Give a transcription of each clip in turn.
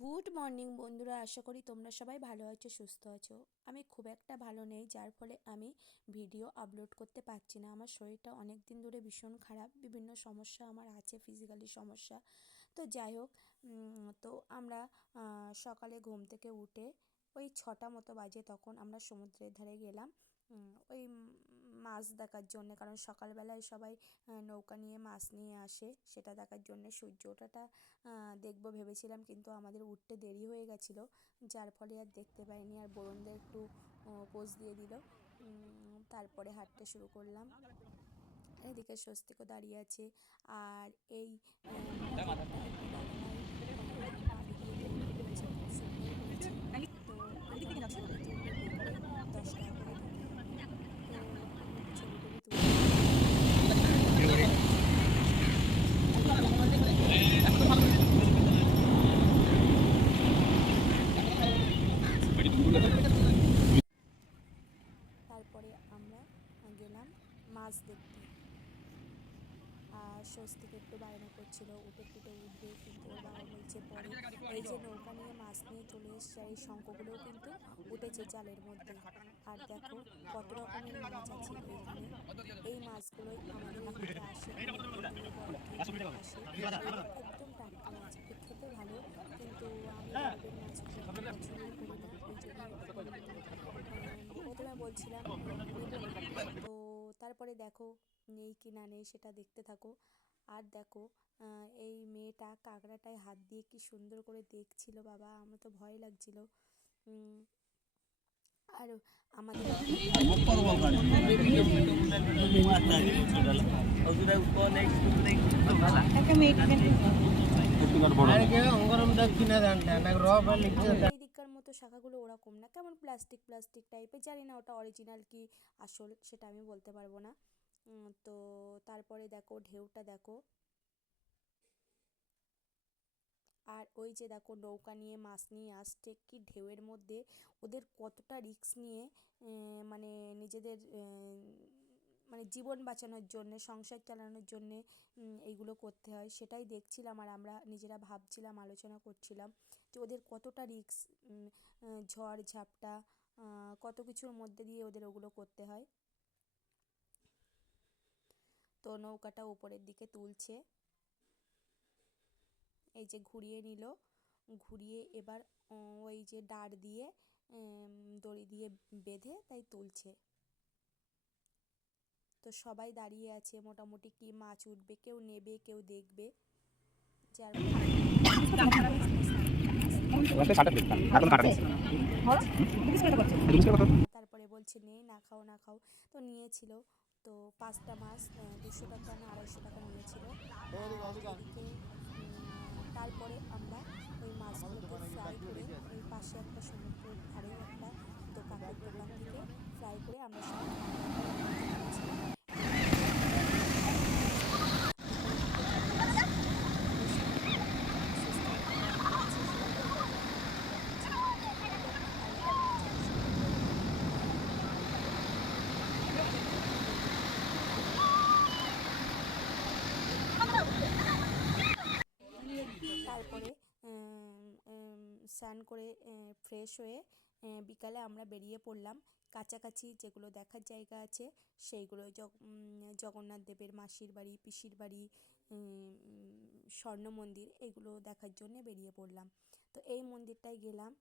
Good morning বন্ধুরা, আশা করি তোমরা সবাই ভালো আছো, সুস্থ আছো। আমি খুব একটা ভালো নেই, যার ফলে আমি ভিডিও আপলোড করতে পারছি না। আমার শরীরটা অনেক দিন ধরে ভীষণ খারাপ, বিভিন্ন সমস্যা আমার আছে, ফিজিক্যালি সমস্যা। তো যাই হোক, তো আমরা সকালে ঘুম থেকে উঠে ওই 6টা মতো বাজে, তখন আমরা সমুদ্রের ধারে গেলাম ওই মাছ দেখার জন্য। কারণ সকালবেলায় সবাই নৌকা নিয়ে মাছ নিয়ে আসে, সেটা দেখার জন্য সূর্য ওঠাটা দেখবো ভেবেছিলাম, কিন্তু আমাদের উঠতে দেরি হয়ে গেছিলো, যার ফলে আর দেখতে পাইনি। আর বরুণদের একটু পোজ দিয়ে দিল। তারপরে হাঁটতে শুরু করলাম। এদিকে স্বস্তিকও দাঁড়িয়ে আছে। আর এই মন্দিরটা একটু দাদাভাই বালি দিয়ে তৈরি করেছে, খুব সুন্দর করেছে। তো এখানে ছবি তুললে ঢুকলে 10 টাকা করে দিতে হবে। তো আমি একটু ছবি টবি তুললাম। তারপরে আমরা গেলাম মাছ দেখতে। আর স্বস্তিকে একটু বায়না করছিল উঠে টুটে উঠবে, কিন্তু ওর বাবা বলছে পরে। এই যে নৌকা নিয়ে মাছ নিয়ে চলে এসছে, এই শঙ্খগুলোও কিন্তু উঠেছে জালের মধ্যে। আর দেখো কত রকমের মাছ আছে এইখানে। এই মাছগুলোই আমাদের এইদিকে আসে, অনেক দূর দূর থেকে আসে। এগুলো একদম টাটকা মাছ, খেতে ভালো, কিন্তু আমি বরফের মাছ খুব একটা পছন্দ করি না, ওই জন্য প্রথমে বলছিলাম নেব না। তো তারপরে দেখো নেই কি না নেই সেটা দেখতে থাকো। আর দেখো এই মেয়েটা কাঁকড়াটায় হাত দিয়ে কি সুন্দর করে দেখছিল, বাবা আমার তো ভয় লাগছিল। আর আমাদের এই দিককার মতো শাখাগুলো ওরকম না, কেমন প্লাস্টিক প্লাস্টিক টাইপের, জানি না ওটা অরিজিনাল কি আসল সেটা আমি বলতে পারবো না। তো তারপরে দেখো ঢেউটা দেখো। আর ওই যে দেখো নৌকা নিয়ে মাছ নিয়ে আসছে, কি ঢেউয়ের মধ্যে ওদের কতটা রিস্ক নিয়ে মানে নিজেদের মানে জীবন বাঁচানোর জন্যে, সংসার চালানোর জন্যে এইগুলো করতে হয়, সেটাই দেখছিলাম। আর আমরা নিজেরা ভাবছিলাম, আলোচনা করছিলাম যে ওদের কতটা রিস্ক, ঝড় ঝাপটা কত কিছুর মধ্যে দিয়ে ওদের ওগুলো করতে হয়। তো নৌকাটা উপরের দিকে তুলছে, এই যে ঘুরিয়ে নিল, ঘুরিয়ে এবার ওই যে দাঁড় দিয়ে দড়ি দিয়ে বেঁধে তাই তুলছে। তো সবাই দাঁড়িয়ে আছে, মোটামুটি কি মাছ উঠবে, কেউ নেবে কেউ দেখবে, যার তারপরে বলছে নেই, না খাও না খাও। তো নিয়েছিল, তো 5টা মাছ 200 টাকা না 250 টাকা নিয়েছিল। আর এদিকে তারপরে আমরা ওই মাছগুলোকে ফ্রাই করে, ওই পাশে একটা সমুদ্রের ধারেই একটা কাকুর দোকান থেকে ফ্রাই করে আমরা সবাই খাওয়া দাওয়া করে আমরা চলে গেছিলাম। তারপরে স্নান করে ফ্রেশ হয়ে বিকালে আমরা বেরিয়ে পড়লাম। কাছাকাছি যেগুলো দেখার জায়গা আছে সেইগুলো, জগন্নাথ দেবের মাসির বাড়ি, পিসির বাড়ি, স্বর্ণ মন্দির, এগুলো দেখার জন্য বেরিয়ে পড়লাম। তো এই মন্দিরটায় গেলাম,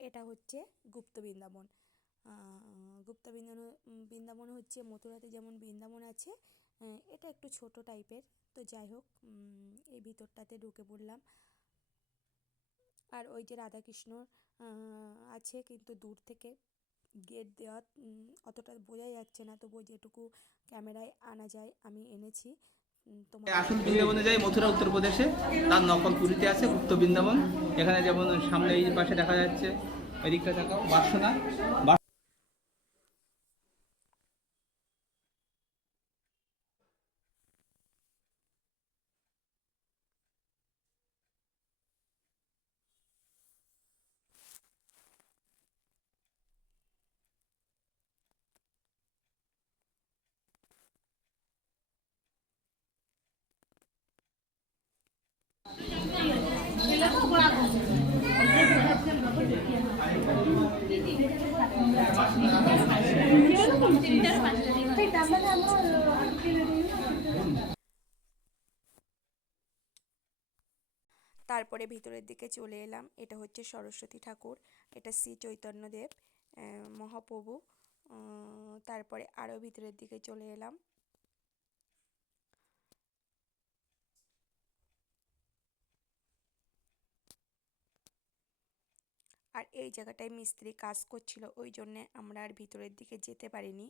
এটা হচ্ছে গুপ্ত বৃন্দাবন। গুপ্ত বৃন্দাবন হচ্ছে মথুরাতে যেমন বৃন্দাবন আছে, এটা একটু ছোট টাইপের। তো যাই হোক, এই ভিতরটাতে ঢুকে পড়লাম। আর ওই যে রাধাকৃষ্ণ আছে, কিন্তু দূর থেকে গেট দেওয়া, অতটা বোঝা যাচ্ছে না, তবু যেটুকু ক্যামেরায় আনা যায় আমি এনেছি। আসল বৃন্দাবনে যায় মথুরা উত্তরপ্রদেশে, তার নকল পুরীতে আছে গুপ্ত বৃন্দাবন। এখানে যেমন সামনে এই পাশে দেখা যাচ্ছে, এদিকটা দেখাও বাসনা। তারপরে ভিতরের দিকে চলে এলাম। এটা হচ্ছে সরস্বতী ঠাকুর, এটা শ্রী চৈতন্যদেব মহাপ্রভু। তারপরে আরও ভিতরের দিকে চলে এলাম। আর এই জায়গাটায় মিস্ত্রি কাজ করছিল, ওই জন্যে আমরা আর ভিতরের দিকে যেতে পারিনি।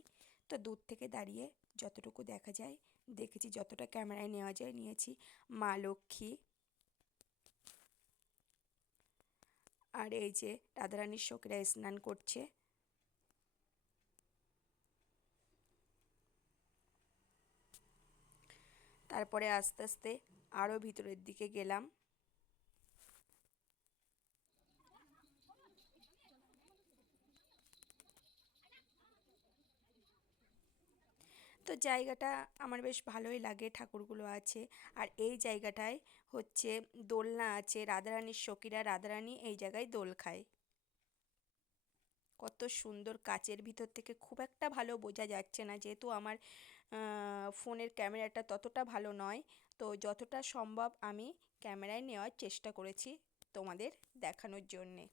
তো দূর থেকে দাঁড়িয়ে যতটুকু দেখা যায় দেখেছি, যতটা ক্যামেরায় নেওয়া যায় নিয়েছি। মা লক্ষ্মী আর এই যে রাধারানীর সখীরা স্নান করছে। তারপরে আস্তে আস্তে আরও ভিতরের দিকে গেলাম। তো জায়গাটা আমার বেশ ভালোই লাগে, ঠাকুরগুলো আছে। আর এই জায়গাটায় হচ্ছে দোলনা আছে, রাধারানীর সখীরা, রাধারানী এই জায়গায় দোল খায়। কত সুন্দর, কাচের ভিতর থেকে খুব একটা ভালো বোঝা যাচ্ছে না, যেহেতু আমার ফোনের ক্যামেরাটা ততটা ভালো নয়। তো যতটা সম্ভব আমি ক্যামেরায় নেওয়ার চেষ্টা করেছি তোমাদের দেখানোর জন্যে।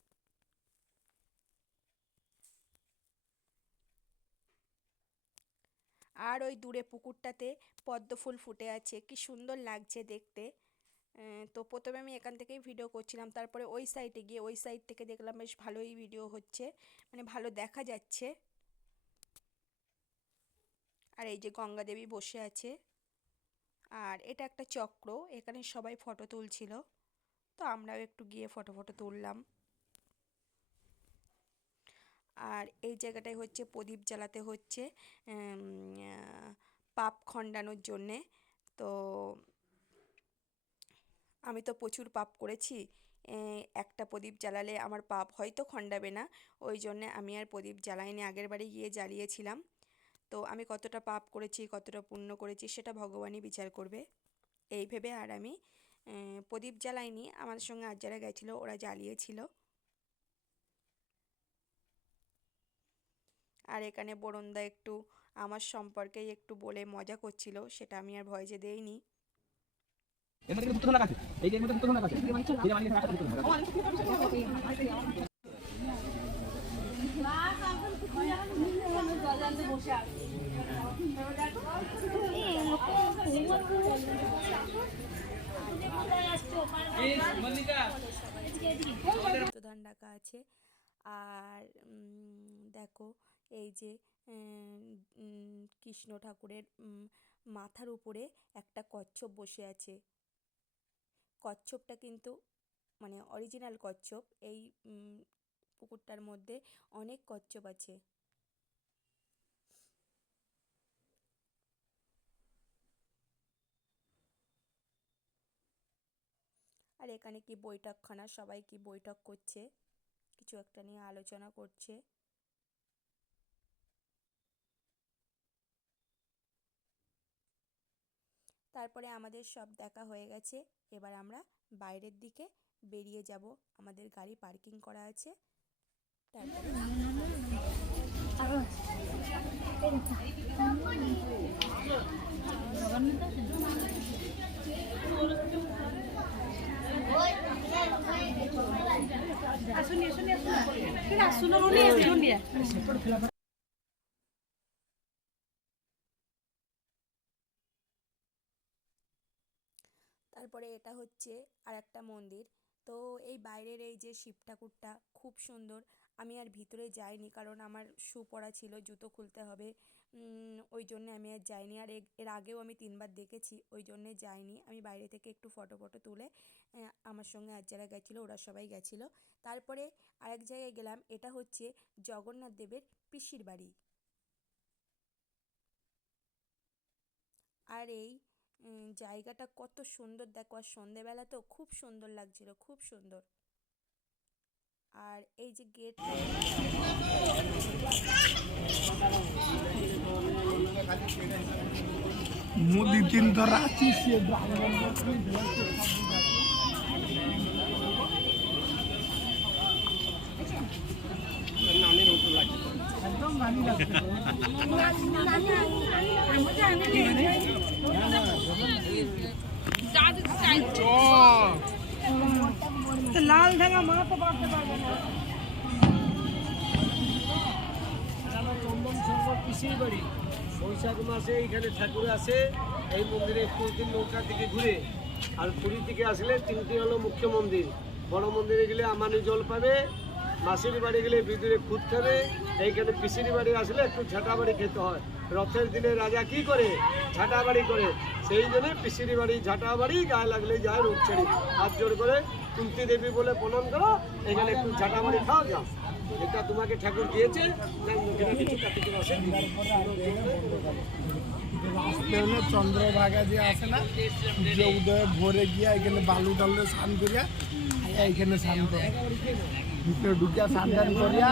আর ওই দূরে পুকুরটাতে পদ্ম ফুল ফুটে আছে, কি সুন্দর লাগছে দেখতে। তো প্রথমে আমি এখান থেকেই ভিডিও করছিলাম, তারপরে ওই সাইডে গিয়ে ওই সাইড থেকে দেখলাম বেশ ভালোই ভিডিও হচ্ছে, মানে ভালো দেখা যাচ্ছে। আর এই যে গঙ্গা দেবী বসে আছে। আর এটা একটা চক্র, এখানে সবাই ফটো তুলছিল, তো আমরাও একটু গিয়ে ফটো তুললাম। আর এই জায়গাটায় হচ্ছে প্রদীপ জ্বালাতে হচ্ছে পাপ খণ্ডানোর জন্যে। তো আমি তো প্রচুর পাপ করেছি, একটা প্রদীপ জ্বালালে আমার পাপ হয়তো খণ্ডাবে না, ওই জন্যে আমি আর প্রদীপ জ্বালাইনি। আগের বারে গিয়ে জ্বালিয়েছিলাম। তো আমি কতটা পাপ করেছি, কতটা পুণ্য করেছি সেটা ভগবানই বিচার করবে, এই ভেবে আর আমি প্রদীপ জ্বালাইনি। আমাদের সঙ্গে আর যারা গেছিলো ওরা জ্বালিয়েছিল। আর এখানে বরুণদা একটু আমার সম্পর্কেই একটু বলে মজা করছিল, সেটা আমি আর ভয় যে দেইনি। ধান ডাকা আছে। আর দেখো এই যে কৃষ্ণ ঠাকুরের মাথার উপরে একটা কচ্ছপ বসে আছে। কচ্ছপটা কিন্তু মানে অরিজিনাল কচ্ছপ, এই পুকুরটার মধ্যে অনেক কচ্ছপ আছে। আর এখানে কি বৈঠকখানা, সবাই কি বৈঠক করছে, কিছু একটা নিয়ে আলোচনা করছে। তারপরে আমাদের সব দেখা হয়ে গেছে, এবার আমরা বাইরের দিকে বেরিয়ে যাব, আমাদের গাড়ি পার্কিং করা আছে। তারপরে তারপরে এটা হচ্ছে আর একটা মন্দির। তো এই বাইরের এই যে শিব ঠাকুরটা খুব সুন্দর। আমি আর ভিতরে যাইনি, কারণ আমার শু পরা ছিল, জুতো খুলতে হবে, ওই জন্যে আমি আর যাইনি। আর এর আগেও আমি 3বার দেখেছি, ওই জন্যে যাইনি। আমি বাইরে থেকে একটু ফটো তুলে, আমার সঙ্গে আর যারা গেছিলো ওরা সবাই গেছিলো। তারপরে আরেক জায়গায় গেলাম, এটা হচ্ছে জগন্নাথ দেবের পিসির বাড়ি। আর এই জায়গাটা কত সুন্দর দেখো, আর সন্ধেবেলা তো খুব সুন্দর লাগছিল, খুব সুন্দর। আর এই যে গেট, মোদি তিন ধরা আছিস লাল ঢাকা মা তো পারতে পারবে না। চন্দন সরোবর পিসির বাড়ি বৈশাখ মাসে এখানে ঠাকুর আসে এই মন্দিরে 21 দিন নৌকা থেকে ঘুরে। আর পুরী থেকে আসলে 3টি হলো মুখ্য মন্দির। বড় মন্দিরে গেলে আমানি জল পাবে, মাসির বাড়ি গেলে বিদুরে খুদ খাবে, এইখানে পিসির বাড়ি আসলে একটু ঝাঁটা বাড়ি খেতে হয়। রথের দিনে রাজা কি করে? ঝাঁটা বাড়ি করে। সেই জন্য পিসির বাড়ি ঝাঁটা বাড়ি গায়ে লাগলে যায় রূপ ছেড়ে হাত জোর করে কুন্তি দেবী বলে প্রণাম করো, এখানে একটু ঝাঁটা বাড়ি খাওয়া যাও। এটা তোমাকে ঠাকুর দিয়েছে। আসতে হলে চন্দ্রভাগা যে আসে না, সূর্য উদয় ভোরে গিয়া এখানে বালু টালু স্নান করিয়া এইখানে স্নান করে ভিতরে ঢুকিয়া স্নান টান করিয়া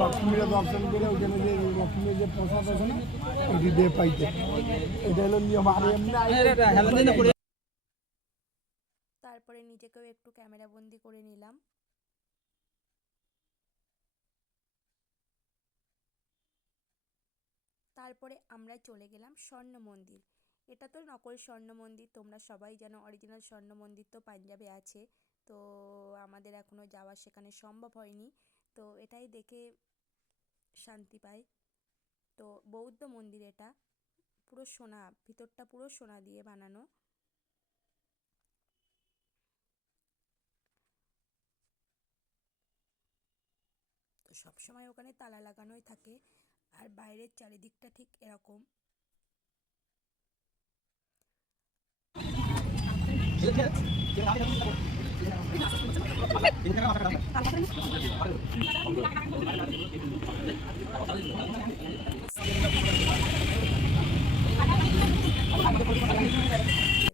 লক্ষ্মীর দর্শন করে ওখানে যে লক্ষ্মীর যে প্রসাদ আছে না ওটি দিয়ে পাইতে। এটা হলো নিয়ম। আর এমনি তারপরে নিজেকেও একটু ক্যামেরা বন্দি করে নিলাম। তারপরে আমরা চলে গেলাম স্বর্ণ মন্দির। এটা তো নকল স্বর্ণ মন্দির, তোমরা সবাই জানো অরিজিনাল স্বর্ণ মন্দির তো পাঞ্জাবে আছে। তো আমাদের এখনও যাওয়া সেখানে সম্ভব হয়নি, তো এটাই দেখে শান্তি পাই। তো বৌদ্ধ মন্দির, এটা পুরো সোনা, ভিতরটা পুরো সোনা দিয়ে বানানো। তো সবসময় ওখানে তালা লাগানোই থাকে, আর বাইরের চারিদিকটা ঠিক এরকম।